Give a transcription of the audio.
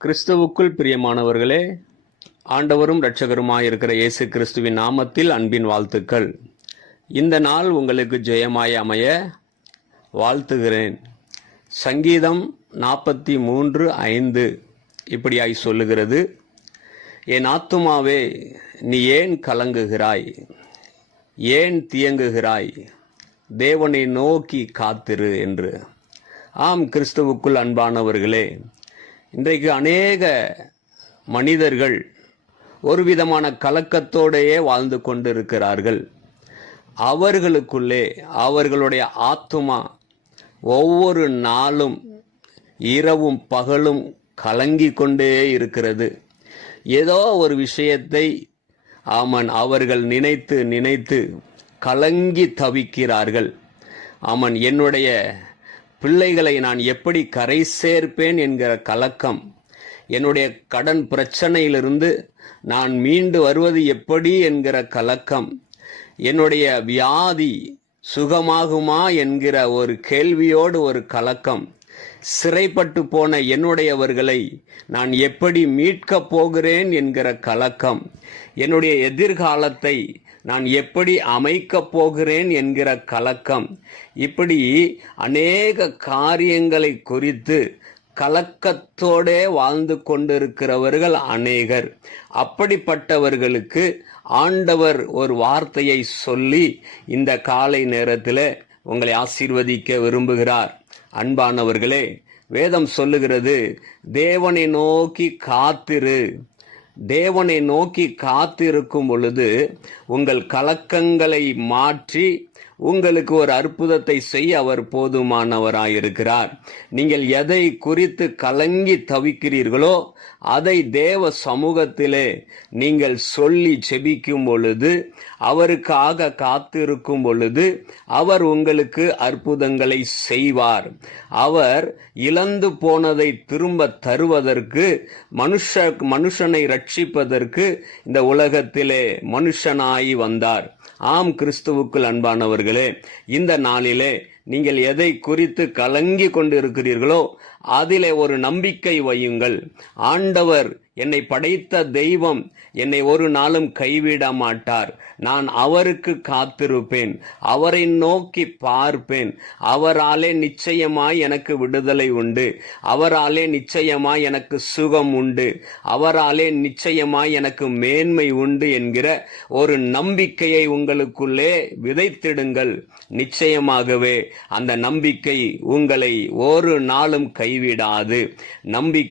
கிறிஸ்துவுக்குள் பிரியமானவர்களே, ஆண்டவரும் இரட்சகருமாயிருக்கிற இயேசு கிறிஸ்துவின் நாமத்தில் அன்பின் வாழ்த்துக்கள். இந்த நாள் உங்களுக்கு ஜெயமாய் அமைய வாழ்த்துகிறேன். சங்கீதம் 43:5 இப்படியாய் சொல்லுகிறது, என் ஆத்துமாவே நீ ஏன் கலங்குகிறாய், ஏன் தியங்குகிறாய், தேவனை நோக்கி காத்திரு என்று. ஆம், கிறிஸ்துவுக்குள் அன்பானவர்களே, இன்றைக்கு அநேக மனிதர்கள் ஒரு விதமான கலக்கத்தோடையே வாழ்ந்து கொண்டிருக்கிறார்கள். அவர்களுக்குள்ளே அவர்களுடைய ஆத்துமா ஒவ்வொரு நாளும் இரவும் பகலும் கலங்கி கொண்டே இருக்கிறது. ஏதோ ஒரு விஷயத்தை அவர்கள் நினைத்து நினைத்து கலங்கி தவிக்கிறார்கள். என்னுடைய பிள்ளைகளை நான் எப்படி கரை சேர்ப்பேன் என்கிற கலக்கம், என்னுடைய கடன் பிரச்சனையிலிருந்து நான் மீண்டு வருவது எப்படி என்கிற கலக்கம், என்னுடைய வியாதி சுகமாகுமா என்கிற ஒரு கேள்வியோடு ஒரு கலக்கம், சிறைப்பட்டு போன என்னுடையவர்களை நான் எப்படி மீட்கப் போகிறேன் என்கிற கலக்கம், என்னுடைய எதிர்காலத்தை நான் எப்படி அமைக்கப் போகிறேன் என்கிற கலக்கம், இப்படி அநேக காரியங்களை குறித்து கலக்கத்தோடே வாழ்ந்து கொண்டிருக்கிறவர்கள் அநேகர். அப்படிப்பட்டவர்களுக்கு ஆண்டவர் ஒரு வார்த்தையை சொல்லி இந்த காலை நேரத்தில் உங்களை ஆசீர்வதிக்க விரும்புகிறார். அன்பானவர்களே, வேதம் சொல்லுகிறது, தேவனை நோக்கி காத்திரு. தேவனை நோக்கி காத்திருக்கும் பொழுது உங்கள் கலக்கங்களை மாற்றி உங்களுக்கு ஒரு அற்புதத்தை செய்ய அவர் போதுமானவராயிருக்கிறார். நீங்கள் எதை குறித்து கலங்கி தவிக்கிறீர்களோ அதை தேவ சமூகத்திலே நீங்கள் சொல்லி செபிக்கும் பொழுது, அவருக்காக காத்திருக்கும் பொழுது அவர் உங்களுக்கு அற்புதங்களை செய்வார். அவர் இழந்து போனதை திரும்ப தருவதற்கு, மனுஷனை ரட்சிப்பதற்கு இந்த உலகத்திலே மனுஷனாய் வந்தார். ஆம், கிறிஸ்துவுக்குள் அன்பானவர்களே, இந்த நாளிலே நீங்கள் எதை குறித்து கலங்கி கொண்டிருக்கிறீர்களோ அதிலே ஒரு நம்பிக்கை வையுங்கள். ஆண்டவர், என்னை படைத்த தெய்வம் என்னை ஒரு நாளும் கைவிட மாட்டார். நான் அவருக்கு காத்திருப்பேன், அவரை நோக்கி பார்ப்பேன். அவராலே நிச்சயமாய் எனக்கு விடுதலை உண்டு, அவராலே நிச்சயமாய் எனக்கு சுகம் உண்டு, அவராலே நிச்சயமாய் எனக்கு மேன்மை உண்டு என்கிற ஒரு நம்பிக்கையை உங்களுக்குள்ளே விதைத்திடுங்கள். நிச்சயமாகவே அந்த நம்பிக்கை உங்களை ஒரு நாளும் கைவிடாது. நம்பிக்கை